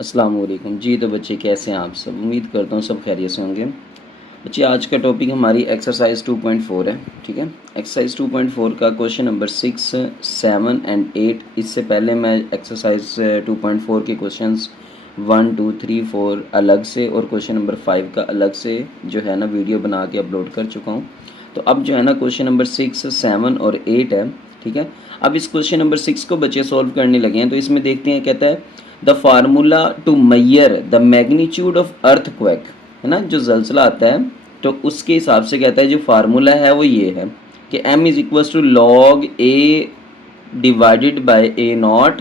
अस्सलाम वालेकुम जी। तो बच्चे कैसे हैं आप सब? उम्मीद करता हूँ सब खैरियत से होंगे। बच्चे आज का टॉपिक हमारी एक्सरसाइज 2.4 है, ठीक है। एक्सरसाइज 2.4 का क्वेश्चन नंबर 6, 7 एंड 8। इससे पहले मैं एक्सरसाइज 2.4 के क्वेश्चंस 1, 2, 3, 4 अलग से और क्वेश्चन नंबर 5 का अलग से जो है ना वीडियो बना के अपलोड कर चुका हूँ। तो अब जो है ना क्वेश्चन नंबर 6, 7 और 8 है, ठीक है। अब इस क्वेश्चन नंबर 6 को बच्चे सॉल्व करने लगे हैं। तो इसमें देखते हैं, कहता है the formula to measure the magnitude of earthquake, है ना, जो जलजला आता है तो उसके हिसाब से कहता है जो फार्मूला है वो ये है कि m is equals to log a divided by a naught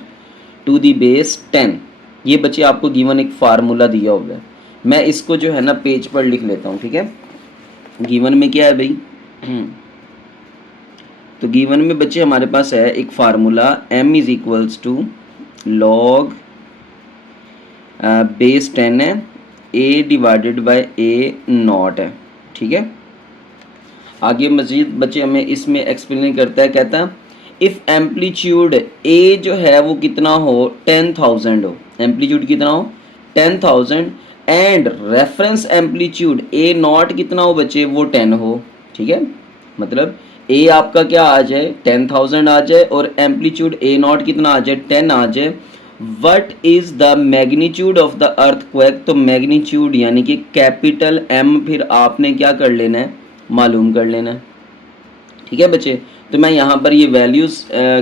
to the base 10। ये बच्चे आपको गिवन एक फार्मूला दिया हुआ है। मैं इसको जो है ना पेज पर लिख लेता हूँ, ठीक है। गिवन में क्या है भाई? तो गिवन में बच्चे हमारे पास है एक formula m is equals to log base 10 है, a divided by a naught है, ठीक है। आगे मजीद बच्चे हमें इसमें एक्सप्लेन करता है, कहता है इफ़ एम्पलीट्यूड a जो है वो कितना हो 10,000 हो, एम्पलीट्यूड कितना हो 10,000 and reference amplitude a not कितना हो बच्चे वो 10 हो, ठीक है। मतलब a आपका क्या आ जाए 10,000 आ जाए और एम्पलीट्यूड a नॉट कितना आ जाए 10 आ जाए। What is the magnitude of the earthquake, तो मैग्नीट्यूड यानी कि कैपिटल M फिर आपने क्या कर लेना है, मालूम कर लेना है, ठीक है बच्चे। तो मैं यहाँ पर ये वैल्यूज़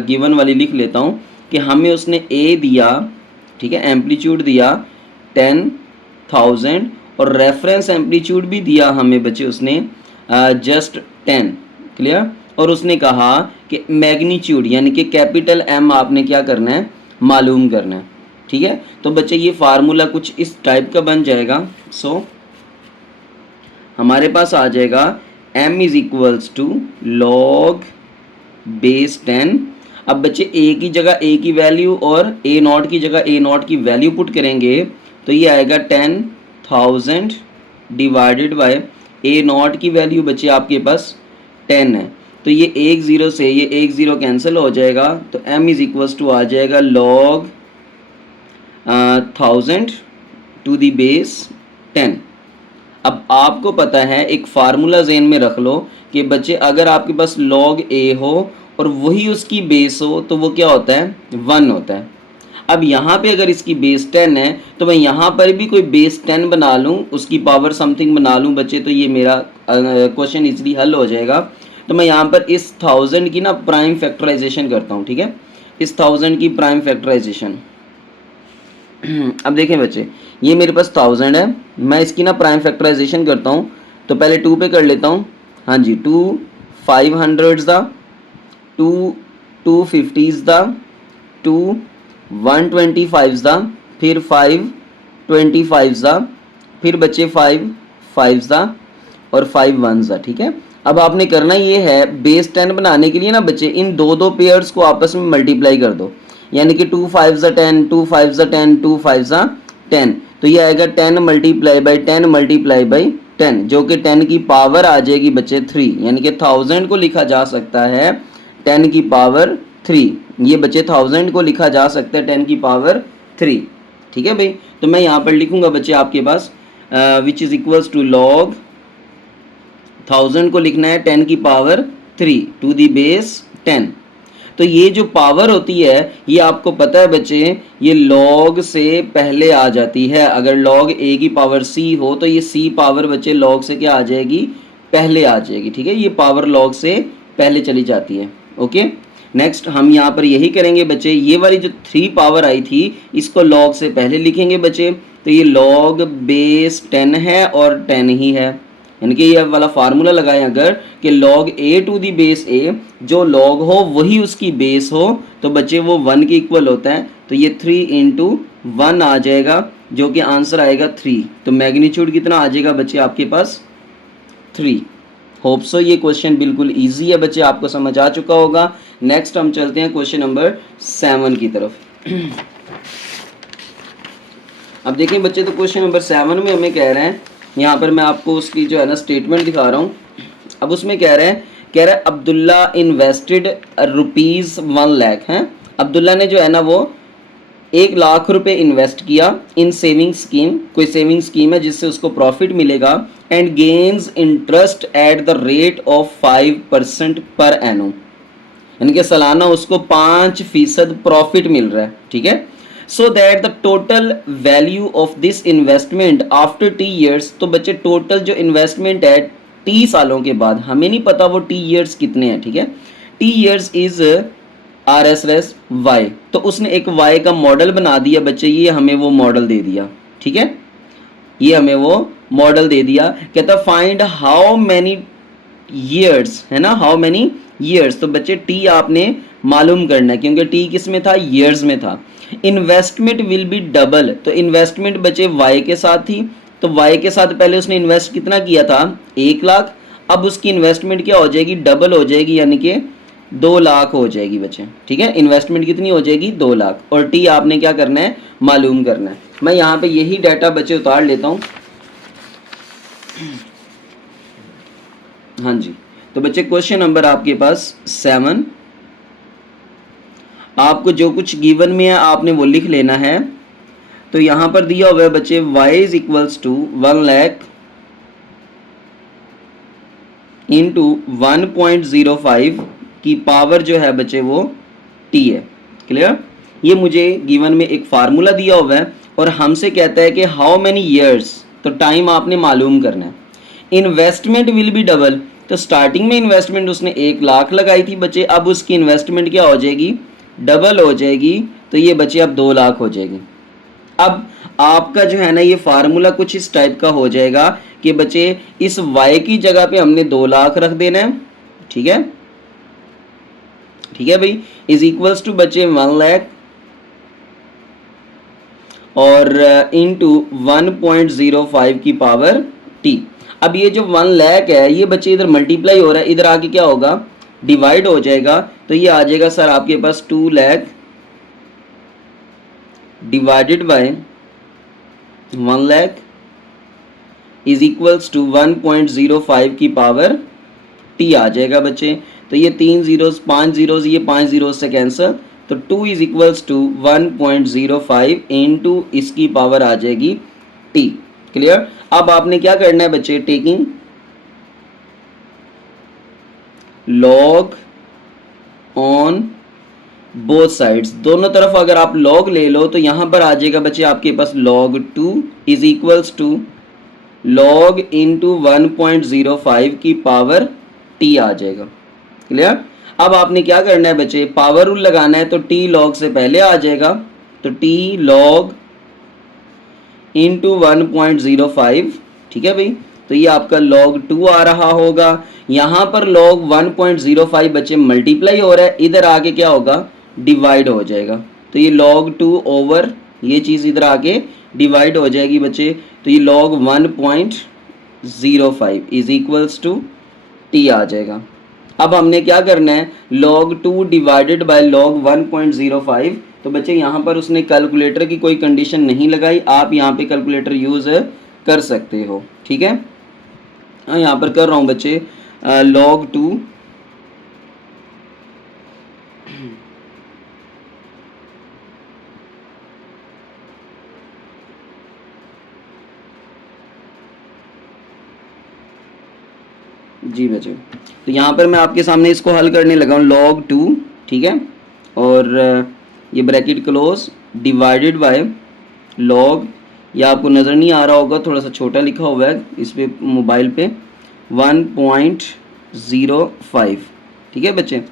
गिवन वाली लिख लेता हूँ कि हमें उसने A दिया, ठीक है, एम्पलीट्यूड दिया 10,000 और रेफरेंस एम्पलीट्यूड भी दिया हमें बच्चे उसने जस्ट 10, क्लियर। और उसने कहा कि मैग्नीट्यूड यानी कि कैपिटल M आपने क्या करना है, मालूम करना है, ठीक है। तो बच्चे ये फार्मूला कुछ इस टाइप का बन जाएगा। सो हमारे पास आ जाएगा m is equals to log base 10। अब बच्चे a की जगह a की वैल्यू और a नॉट की जगह a नॉट की वैल्यू पुट करेंगे तो ये आएगा 10,000 डिवाइडेड बाय a नॉट की वैल्यू बच्चे आपके पास 10 है। तो ये एक ज़ीरो से ये एक ज़ीरो कैंसिल हो जाएगा तो m इज इक्वल्स टू आ जाएगा लॉग 1000 टू दी बेस 10। अब आपको पता है एक फार्मूला ज़हन में रख लो कि बच्चे अगर आपके पास log a हो और वही उसकी बेस हो तो वो क्या होता है 1 होता है। अब यहाँ पे अगर इसकी बेस 10 है तो मैं यहाँ पर भी कोई बेस 10 बना लूँ, उसकी पावर समथिंग बना लूँ बच्चे, तो ये मेरा क्वेश्चन इजीली हल हो जाएगा। तो मैं यहाँ पर इस 1000 की ना प्राइम फैक्टराइजेशन करता हूँ, ठीक है, इस 1000 की प्राइम फैक्टराइजेशन। अब देखें बच्चे ये मेरे पास 1000 है, मैं इसकी ना प्राइम फैक्टराइजेशन करता हूँ। तो पहले 2 पे कर लेता हूँ, हाँ जी, 2 500s दा, 2 250s दा, 2 125s दा, फिर 5 25s दा, फिर बच्चे 5 5s दा और 5 1s दा, ठीक है। अब आपने करना ये है बेस 10 बनाने के लिए ना बच्चे इन दो दो पेयर्स को आपस में मल्टीप्लाई कर दो, यानी कि 2 5s 10, 2 5s 10, 2 5s 10। तो ये आएगा 10 मल्टीप्लाई बाई 10 मल्टीप्लाई बाई 10 जो कि 10 की पावर आ जाएगी बच्चे 3, यानी कि 1000 को लिखा जा सकता है 10 की पावर 3। ये बच्चे 1000 को लिखा जा सकता है 10 की पावर 3, ठीक है भाई। तो मैं यहाँ पर लिखूंगा बच्चे आपके पास which is equals to log 1000 को लिखना है 10 की पावर 3 टू दी बेस 10। तो ये जो पावर होती है ये आपको पता है बच्चे ये लॉग से पहले आ जाती है। अगर लॉग a की पावर c हो तो ये c पावर बच्चे लॉग से क्या आ जाएगी, पहले आ जाएगी, ठीक है। ये पावर लॉग से पहले चली जाती है। ओके, नेक्स्ट हम यहाँ पर यही करेंगे बच्चे, ये वाली जो 3 पावर आई थी इसको लॉग से पहले लिखेंगे बच्चे। तो ये लॉग बेस 10 है और 10 ही है, यानी कि ये वाला फार्मूला लगाएं अगर कि log a to the base a, जो log हो वही उसकी बेस हो तो बच्चे वो 1 के इक्वल होता है। तो ये 3 इंटू 1 आ जाएगा जो कि आंसर आएगा 3। तो मैग्नीट्यूड कितना आ जाएगा बच्चे आपके पास 3। होप सो ये क्वेश्चन बिल्कुल इजी है बच्चे, आपको समझ आ चुका होगा। नेक्स्ट हम चलते हैं क्वेश्चन नंबर 7 की तरफ। अब देखें बच्चे तो क्वेश्चन नंबर 7 में हमें कह रहे हैं, यहाँ पर मैं आपको उसकी जो है ना स्टेटमेंट दिखा रहा हूँ। अब उसमें कह रहा है अब्दुल्ला इन्वेस्टेड ₹1 लाख हैं। अब्दुल्ला ने जो है ना वो 1 लाख रुपए इन्वेस्ट किया इन सेविंग स्कीम, कोई सेविंग स्कीम है जिससे उसको प्रॉफिट मिलेगा, and gains interest at the rate of 5% per annum, यानी कि सालाना उसको 5% प्रॉफिट मिल रहा है, ठीक है। So that the total value of this investment after T years, तो बच्चे टोटल जो इन्वेस्टमेंट है 30 सालों के बाद, हमें नहीं पता वो टी ईयर्स कितने हैं, ठीक है। T years is R S S Y, तो उसने एक वाई का मॉडल बना दिया बच्चे, ये हमें वो मॉडल दे दिया, ठीक है, ये हमें वो मॉडल दे दिया। कहता फाइंड हाउ मैनी ईयर्स, है ना, हाउ मैनी ईयर्स, तो बच्चे टी आपने मालूम करना है क्योंकि टी किस में था, ईयर्स में था। इन्वेस्टमेंट विल बी डबल, तो इन्वेस्टमेंट बच्चे वाई के साथ थी, तो वाई के साथ पहले उसने इन्वेस्ट कितना किया था, 1 लाख, अब उसकी इन्वेस्टमेंट क्या हो जाएगी, डबल हो जाएगी, यानी कि 2 लाख हो जाएगी बच्चे, ठीक है। इन्वेस्टमेंट कितनी हो जाएगी, 2 लाख, और टी आपने क्या करना है, मालूम करना है। मैं यहाँ पे यही डाटा बच्चे उतार लेता हूँ। हाँ जी, तो बच्चे क्वेश्चन नंबर आपके पास 7, आपको जो कुछ गिवन में है आपने वो लिख लेना है। तो यहाँ पर दिया हुआ है बच्चे y is equals to 1 lakh into 1.05 की पावर जो है बच्चे वो t है, क्लियर। ये मुझे गिवन में एक फार्मूला दिया हुआ है और हमसे कहता है कि हाउ मैनी ईयर्स, तो टाइम आपने मालूम करना है। इन्वेस्टमेंट विल बी डबल, तो स्टार्टिंग में इन्वेस्टमेंट उसने 1 लाख लगाई थी बच्चे, अब उसकी इन्वेस्टमेंट क्या हो जाएगी, डबल हो जाएगी, तो ये बच्चे अब 2 लाख हो जाएगी। अब आपका जो है ना ये फार्मूला कुछ इस टाइप का हो जाएगा कि बच्चे इस y की जगह पे हमने 2 लाख रख देना है, ठीक है, ठीक है भाई, इज इक्वल्स टू बच्चे 1 लाख और इंटू 1.05 की पावर t। अब ये जो 1 लाख है ये बच्चे इधर मल्टीप्लाई हो रहा है, इधर आके क्या होगा, डिवाइड हो जाएगा, तो ये आ जाएगा सर आपके पास 2 lakh divided by 1 lakh is equals to 1.05 की पावर t आ जाएगा बच्चे। तो ये 3 जीरोस 5 जीरोस, ये 5 जीरोस से कैंसिल, तो 2 इज इक्वल्स टू 1.05 इंटू इसकी पावर आ जाएगी t, क्लियर। अब आपने क्या करना है बच्चे, taking log on both sides, दोनों तरफ अगर आप लॉग ले लो तो यहां पर आ जाएगा बच्चे आपके पास log 2 is equals to log into 1.05 की पावर t आ जाएगा, क्लियर। अब आपने क्या करना है बच्चे, पावर रूल लगाना है, तो t log से पहले आ जाएगा, तो t log इंटू 1.05, ठीक है भाई, तो ये आपका log 2 आ रहा होगा। यहाँ पर log 1.05 बच्चे मल्टीप्लाई हो रहा है, इधर आके क्या होगा, डिवाइड हो जाएगा, तो ये log 2 ओवर ये चीज़ इधर आके डिवाइड हो जाएगी बच्चे, तो ये log 1.05 is equals to t आ जाएगा। अब हमने क्या करना है, log 2 डिवाइडेड बाय log 1.05, तो बच्चे यहाँ पर उसने कैलकुलेटर की कोई कंडीशन नहीं लगाई, आप यहाँ पे कैलकुलेटर यूज़ कर सकते हो, ठीक है। हाँ यहाँ पर कर रहा हूँ बच्चे log 2 जी बच्चे, तो यहाँ पर मैं आपके सामने इसको हल करने लगा हूँ log 2, ठीक है, और ये bracket close divided by log, ये आपको नज़र नहीं आ रहा होगा, थोड़ा सा छोटा लिखा हुआ है इस पे मोबाइल पे, 1.05, ठीक है बच्चे।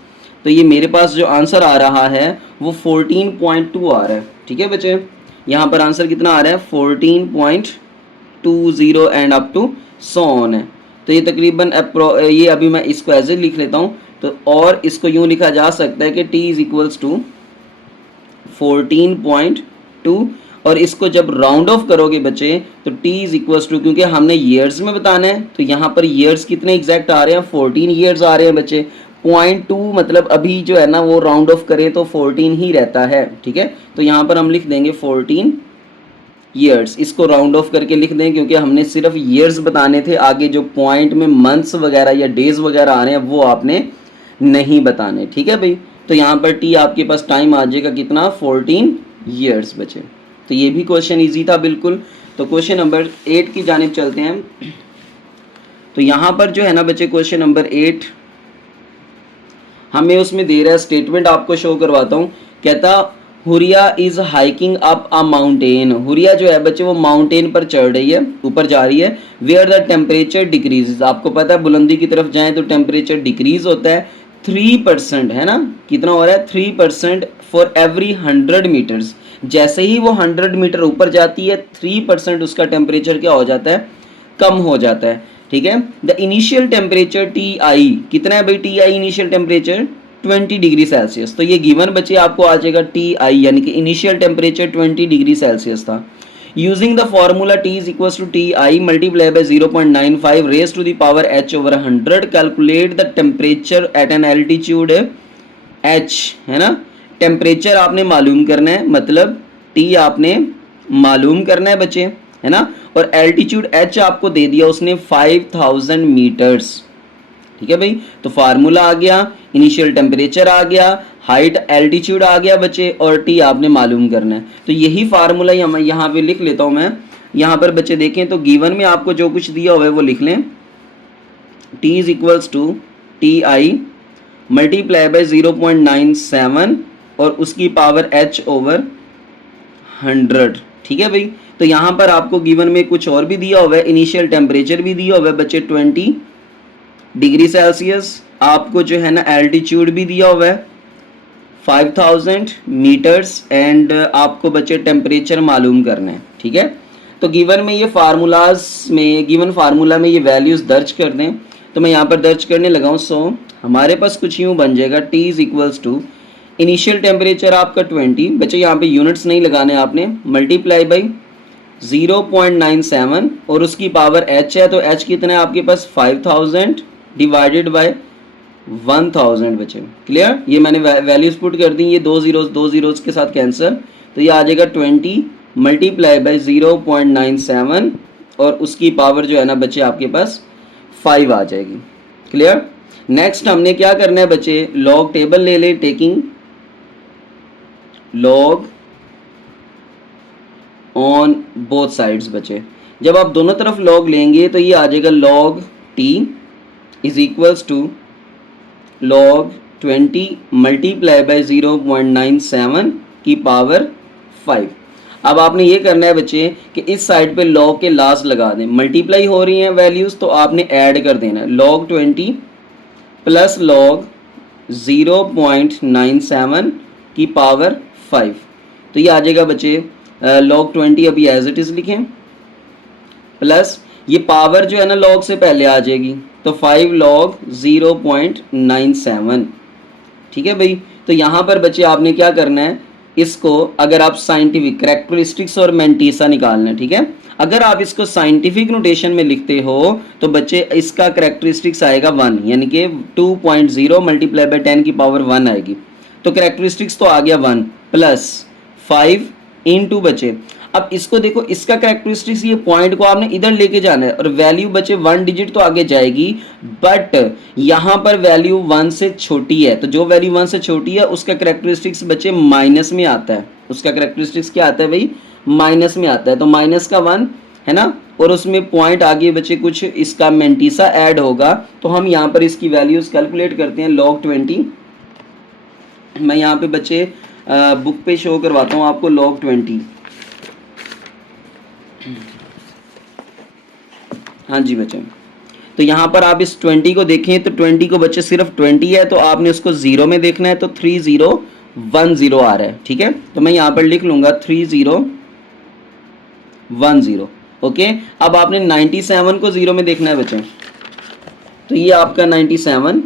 तो ये मेरे पास जो आंसर आ रहा है वो 14.2 आ रहा है, ठीक है बच्चे। यहाँ पर आंसर कितना आ रहा है, 14.20 and up to so on है। तो ये तकरीबन ये अभी मैं इसको एज ए लिख लेता हूँ, तो और इसको यूँ लिखा जा सकता है कि t इज इक्वल्स टू 14.2, और इसको जब राउंड ऑफ करोगे बच्चे तो t इज इक्वल्स टू, क्योंकि हमने ईयर्स में बताना है, तो यहाँ पर ईयर्स कितने एग्जैक्ट आ रहे हैं, 14 ईयर्स आ रहे हैं बच्चे। 0.2 मतलब अभी जो है ना वो राउंड ऑफ करे तो 14 ही रहता है, ठीक है। तो यहाँ पर हम लिख देंगे 14 ईयर्स, इसको राउंड ऑफ करके लिख दें क्योंकि हमने सिर्फ ईयर्स बताने थे, आगे जो पॉइंट में मंथ्स वगैरह या डेज वगैरह आ रहे हैं वो आपने नहीं बताने, ठीक है भाई। तो यहाँ पर टी आपके पास टाइम आ जाएगा कितना, 14 ईयर्स बचे। तो ये भी क्वेश्चन इजी था बिल्कुल। तो क्वेश्चन नंबर 8 की जानिब चलते हैं। तो यहाँ पर जो है ना बच्चे क्वेश्चन नंबर 8 हमें उसमें दे रहा है स्टेटमेंट, आपको शो करवाता हूँ। कहता Huriya is hiking up a mountain. Huriya जो है बच्चे वो माउंटेन पर चढ़ रही है, ऊपर जा रही है। वेयर द टेम्परेचर डिक्रीज, आपको पता है बुलंदी की तरफ जाएं तो टेम्परेचर डिक्रीज होता है 3%, है ना। कितना हो रहा है 3% फॉर एवरी 100 मीटर्स। जैसे ही वो 100 मीटर ऊपर जाती है 3% उसका टेम्परेचर क्या हो जाता है, कम हो जाता है। ठीक है। The initial temperature T I कितना है भाई, T I initial temperature 20 degree Celsius. तो ये गिवन बच्चे आपको आ जाएगा टी आई यानी कि इनिशियल टेम्परेचर 20 डिग्री सेल्सियस था। Using the formula T is equal to T I multiply by 0.95 raise to the power H over 100 calculate the temperature at an altitude H, है ना। Temperature आपने मालूम करना है, मतलब टी आपने मालूम करना है बच्चे, है ना। और एल्टीट्यूड एच आपको दे दिया उसने 5000 मीटर्स। ठीक है भाई। तो फार्मूला आ गया, इनिशियल टेम्परेचर आ गया, हाइट एल्टीट्यूड आ गया बच्चे, और टी आपने मालूम करना है। तो यही फार्मूला यहाँ पे लिख लेता हूँ मैं। यहाँ पर बच्चे देखें तो गिवन में आपको जो कुछ दिया हुआ है वो लिख लें। T is equals to T I multiply by 0.97 और उसकी पावर एच ओवर 100। ठीक है भाई। तो यहाँ पर आपको गिवन में कुछ और भी दिया हुआ है, इनिशियल टेम्परेचर भी दिया हुआ है बच्चे 20 डिग्री सेल्सियस। आपको जो है ना एल्टीट्यूड भी दिया हुआ है 5000 मीटर्स, एंड आपको बच्चे टेम्परेचर मालूम करना है। ठीक है। तो गिवन में ये फार्मूलाज में, गिवन फार्मूला में ये वैल्यूज दर्ज कर दें। तो मैं यहाँ पर दर्ज करने लगा हूँ। सो हमारे पास कुछ यूँ बन जाएगा, T is equals to initial temperature आपका 20 बच्चे, यहाँ पे यूनिट्स नहीं लगाने आपने, मल्टीप्लाई बाई 0.97 और उसकी पावर h है। तो h कितना है आपके पास 5000 डिवाइडेड बाय 1000 बचे। क्लियर। ये मैंने वैल्यूज पुट कर दी, ये दो जीरोस के साथ कैंसिल। तो ये आ जाएगा 20 मल्टीप्लाई बाई 0.97 और उसकी पावर जो है ना बच्चे आपके पास 5 आ जाएगी। क्लियर। नेक्स्ट हमने क्या करना है बच्चे, लॉग टेबल ले ले, taking log on both sides बचे। जब आप दोनों तरफ लॉग लेंगे तो ये आ जाएगा log T is equals to log 20 multiply by 0.97 की पावर 5। अब आपने ये करना है बच्चे कि इस साइड पे लॉग के लास्ट लगा दें, मल्टीप्लाई हो रही हैं वैल्यूज तो आपने ऐड कर देना है, लॉग 20 प्लस लॉग 0.97 की पावर 5। तो ये आ जाएगा बच्चे लॉग 20 अभी एज इट इज लिखें, प्लस ये पावर जो है ना लॉग से पहले आ जाएगी तो 5 लॉग 0.97। ठीक है भाई। तो यहाँ पर बच्चे आपने क्या करना है, इसको अगर आप साइंटिफिक कैरेक्टरिस्टिक्स और मेंटीसा निकालना है। ठीक है। अगर आप इसको साइंटिफिक नोटेशन में लिखते हो तो बच्चे इसका कैरेक्टरिस्टिक्स आएगा 1, यानी कि 2.0 मल्टीप्लाई बाई 10 की पावर 1 आएगी। तो कैरेक्टरिस्टिक्स तो आ गया 1 प्लस 5 इनटू बचे। अब इसको देखो, इसका कैरेक्टरिस्टिक्स ये पॉइंट को आपने इधर लेके जाना है और वैल्यू बचे 1 डिजिट तो आगे जाएगी, बट यहाँ पर वैल्यू 1 से छोटी है। तो जो वैल्यू 1 से छोटी है उसका कैरेक्टरिस्टिक्स बचे माइनस में आता है। उसका कैरेक्टरिस्टिक्स क्या आता है भाई, माइनस में आता है। तो माइनस का 1 है ना, और उसमें पॉइंट आगे बचे कुछ इसका मेंटीसा ऐड होगा। तो हम यहाँ पर इसकी वैल्यूज कैलकुलेट करते हैं। लॉग 20 मैं यहाँ पे बच्चे बुक पे शो करवाता हूँ आपको। लॉग 20, हाँ जी बच्चे। तो यहाँ पर आप इस 20 को देखें तो 20 को बच्चे सिर्फ 20 है तो आपने उसको जीरो में देखना है। तो 3010 आ रहा है। ठीक है। तो मैं यहाँ पर लिख लूँगा 3010। ओके। अब आपने 97 को जीरो में देखना है बच्चे। तो ये आपका 97,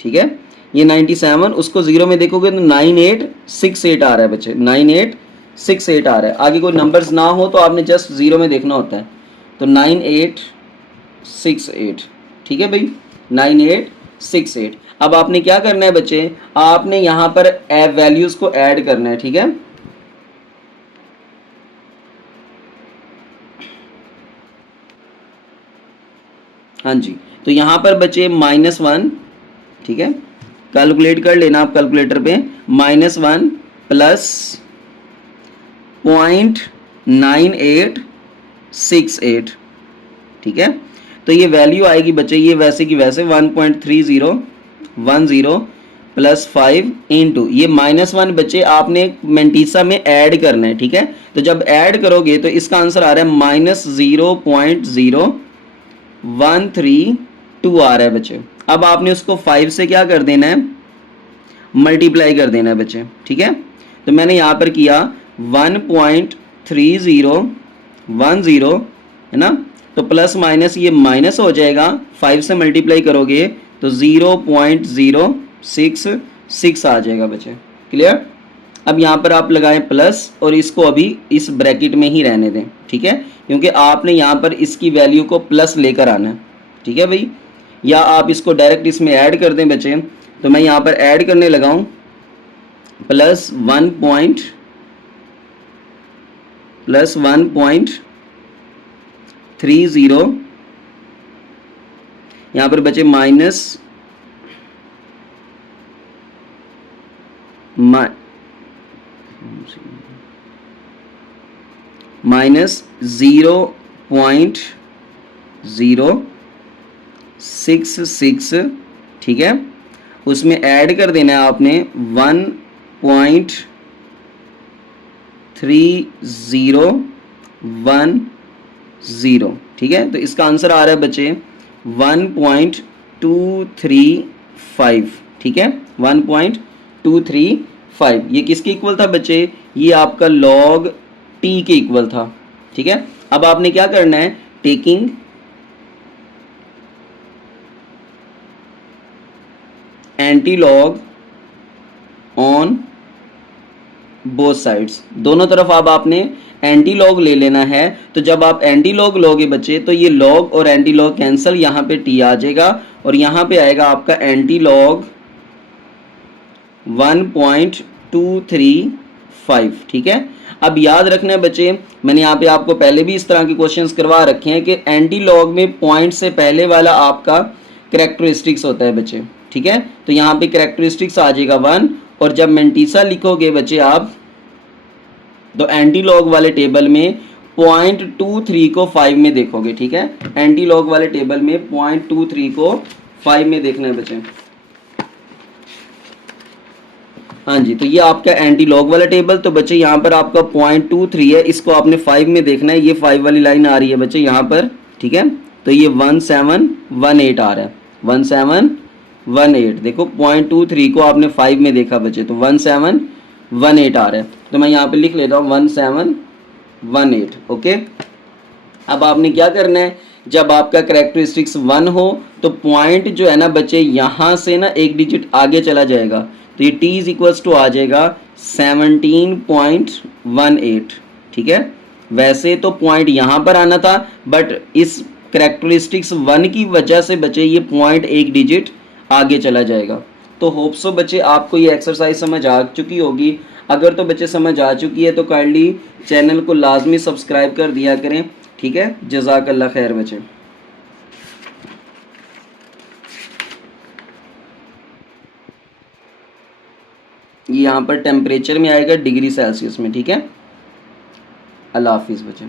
ठीक है। ये 97 उसको जीरो में देखोगे तो 9868 आ रहा है बच्चे, 9868 आ रहा है। आगे कोई नंबर्स ना हो तो आपने जस्ट जीरो में देखना होता है। तो 9868, ठीक है भाई, 9868। अब आपने क्या करना है बच्चे, आपने यहाँ पर वैल्यूज को ऐड करना है। ठीक है। हाँ जी। तो यहाँ पर बच्चे -1, ठीक है, कैलकुलेट कर लेना आप कैलकुलेटर पे। -1 प्लस 0.9868, ठीक है। तो ये वैल्यू आएगी बच्चे, ये वैसे की वैसे 1.3010 प्लस 5 इंटू ये -1 बच्चे आपने मेंटीसा में ऐड करना है, ठीक है। तो जब ऐड करोगे तो इसका आंसर आ रहा है -0.0132 आ रहा है बच्चे। अब आपने उसको 5 से क्या कर देना है, मल्टीप्लाई कर देना है बच्चे, ठीक है। तो मैंने यहाँ पर किया 1.3010 है ना, तो प्लस माइनस ये माइनस हो जाएगा, 5 से मल्टीप्लाई करोगे तो 0.066 आ जाएगा बच्चे, क्लियर। अब यहाँ पर आप लगाएं प्लस और इसको अभी इस ब्रैकेट में ही रहने दें, ठीक है, क्योंकि आपने यहाँ पर इसकी वैल्यू को प्लस लेकर आना है, ठीक है भाई। या आप इसको डायरेक्ट इसमें ऐड कर दें बच्चे, तो मैं यहाँ पर ऐड करने लगा हूँ प्लस 1.30 यहाँ पर बचे माइनस 0.066, ठीक है। उसमें ऐड कर देना है आपने 1.3010, ठीक है। तो इसका आंसर आ रहा है बच्चे 1.235, ठीक है, 1.235। ये किसके इक्वल था बच्चे, ये आपका log t के इक्वल था, ठीक है। अब आपने क्या करना है, taking anti log on both sides, दोनों तरफ अब आपने एंटी लॉग ले लेना है। तो जब आप एंटी लॉग लोगे बच्चे तो ये लॉग और एंटी लॉग कैंसिल, यहाँ पे टी आ जाएगा और यहाँ पे आएगा आपका एंटी लॉग 1.235, ठीक है। अब याद रखना है बच्चे, मैंने यहाँ पे आपको पहले भी इस तरह के क्वेश्चंस करवा रखे हैं कि एंटी लॉग में पॉइंट से पहले वाला आपका कैरेक्टरिस्टिक्स होता है बच्चे, ठीक है। तो यहाँ पे कैरेक्टरिस्टिक्स आ जाएगा 1, और जब मेंटीसा लिखोगे बच्चे आप तो एंटी लॉग वाले टेबल में 0.23 को 5 में देखोगे, ठीक है। एंटी लॉग वाले टेबल में 0.23 को 5 में देखना है बच्चे। हाँ जी, तो ये आपका एंटी लॉग वाला टेबल, तो बच्चे यहाँ पर आपका 0.23 है, इसको आपने 5 में देखना है। ये 5 वाली लाइन आ रही है बच्चे यहाँ पर, ठीक है। तो ये 1718 आ रहा है, 1718, देखो 0.23 को आपने 5 में देखा बच्चे, तो 1718 आ रहा है। तो मैं यहाँ पे लिख लेता हूँ 1718, ओके। अब आपने क्या करना है, जब आपका कैरेक्टरिस्टिक्स 1 हो तो पॉइंट जो है ना बच्चे यहाँ से ना एक डिजिट आगे चला जाएगा, तो ये t इज इक्वल्स टू आ जाएगा 17.18, ठीक है। वैसे तो पॉइंट यहाँ पर आना था, बट इस कैरेक्टरिस्टिक्स 1 की वजह से बच्चे ये पॉइंट एक डिजिट आगे चला जाएगा। तो होप सो बच्चे आपको ये एक्सरसाइज समझ आ चुकी होगी। अगर तो बच्चे समझ आ चुकी है तो काइंडली चैनल को लाजमी सब्सक्राइब कर दिया करें, ठीक है। जज़ाकल्लाह खैर बच्चे। ये यहाँ पर टेम्परेचर में आएगा डिग्री सेल्सियस में, ठीक है। अल्लाह हाफिज़ बच्चे।